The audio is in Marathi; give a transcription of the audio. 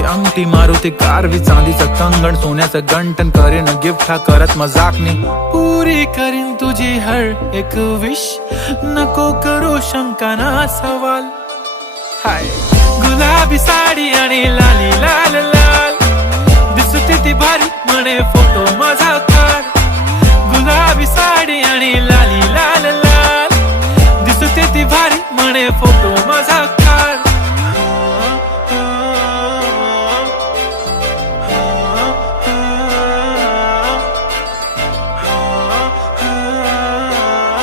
सोन्याची अंगठी, मारुती कारवी, चांदीचं कंगण, सोन्याचं गंटन, करेन गिफ्ट हा करत मजाकनी. पुरी करीन तुझी हर एक विश, नको करू शंका ना सवाल. हाय गुलाबी साडी आणि लाली लाल लाल, दिसते ती भारी म्हणे फोटो माझा काढ. गुलाबी साडी आणि लाली लाल लाल, दिसते ती भारी म्हणे फोटो माझा